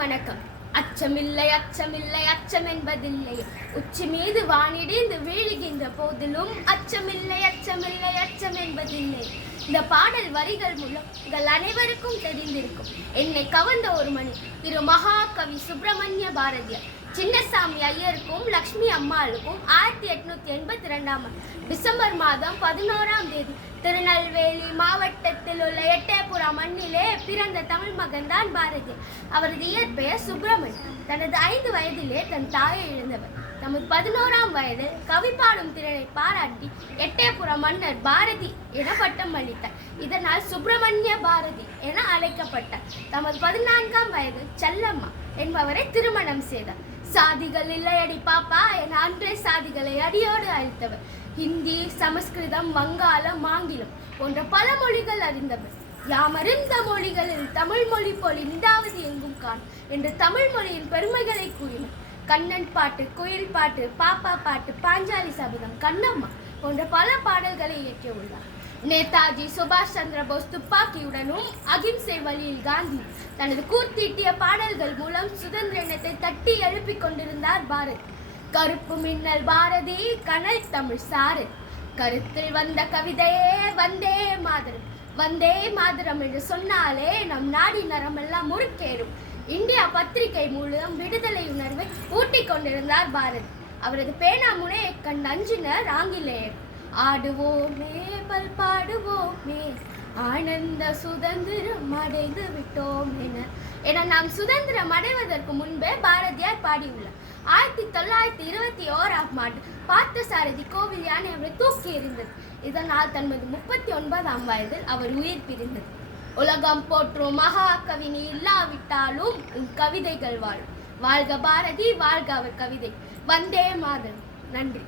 வணக்கம் அச்சமில்லை அச்சமில்லை அச்சம் என்பதில்லை உச்சி மீது வானிடிந்து வீழுகின்ற போதிலும் அச்சமில்லை அச்சமில்லை அச்சம் என்பதில்லை இந்த பாடல் வரிகள் மூலம் உங்கள் அனைவருக்கும் தெரிந்திருக்கும். என்னை கவர்ந்த ஒரு மணி திரு மகாகவி சுப்பிரமணிய பாரதியார். சின்னசாமி ஐயருக்கும் லக்ஷ்மி அம்மாளுக்கும் ஆயிரத்தி எட்நூத்தி எண்பத்தி ரெண்டாம் ஆண்டு டிசம்பர் மாதம் பதினோராம் தேதி திருநெல்வேலி மாவட்டத்தில் உள்ள எட்டயபுரா மண்ணிலே பிறந்த தமிழ் மகன்தான் பாரதி. அவரது இயற்பெயர் சுப்பிரமணியன் தனது ஐந்து வயதிலே தன் தாயை இழந்தவர். தமது பதினோராம் வயதில் கவி பாடும் திறனை பாராட்டி எட்டயபுரம் மன்னர் பாரதி என பட்டம் அளித்தார். இதனால் சுப்பிரமணிய பாரதி என அழைக்கப்பட்டார். தமது பதினான்காம் வயது செல்லம்மா என்பவரை திருமணம் செய்தார். சாதிகள் இல்லையடி பாப்பா என அன்றே சாதிகளை அடியோடு அழித்தவர். ஹிந்தி சமஸ்கிருதம் வங்காளம் ஆங்கிலம் போன்ற பல மொழிகள் அறிந்தவர். யாமறிந்த மொழிகளில் தமிழ் மொழி போல் இந்தாவது எங்கும் கான் என்று தமிழ் மொழியின் பெருமைகளை கூறினார். கண்ணன் பாட்டு குயில் பாட்டு பாப்பா பாட்டு பாஞ்சாலி சபதம் கண்ணம்மா போன்ற பல பாடல்களை இயற்றியுள்ளார் நேதாஜி சுபாஷ் சந்திர போஸ் துப்பாக்கியுடனும் அகிம்சை வழியில் காந்தி தனது கூர்த்தீட்டிய பாடல்கள் மூலம் சுதந்திர இனத்தை தட்டி எழுப்பிக் கொண்டிருந்தார் பாரத். கருப்பு மின்னல் பாரதி கனல் தமிழ் சாரு கருத்தில் வந்த கவிதையே வந்தே மாதரம் வந்தே மாதிரம் என்று சொன்னாலே நம் நாடி நரமெல்லாம் முறுக்கேறும். இந்தியா பத்திரிகை மூலம் விடுதலை உணர்வை ஊட்டி கொண்டிருந்தார் பாரதி. அவரது பேனா முனையை கண்டு அஞ்சினர் ஆங்கிலேயர். ஆடுவோமே பல் பாடுவோமே ஆனந்த சுதந்திரம் அடைந்து விட்டோம் என. என நாம் சுதந்திரம் அடைவதற்கு முன்பே பாரதியார் பாடியுள்ளார். ஆயிரத்தி தொள்ளாயிரத்தி இருபத்தி ஓராம் ஆண்டு பார்த்தசாரதி கோவில் யானை அவரை தூக்கி எறிந்தது. இதனால் தனது முப்பத்தி ஒன்பதாம் வயதில் அவர் உயிர் பிரிந்தது. உலகம் போற்றும் மகாகவி நீ இல்லாவிட்டாலும் உன் கவிதைகள் வாழும். வாழ்க பாரதி வாழ்க அவர் கவிதை. வந்தே மாதம் நன்றி.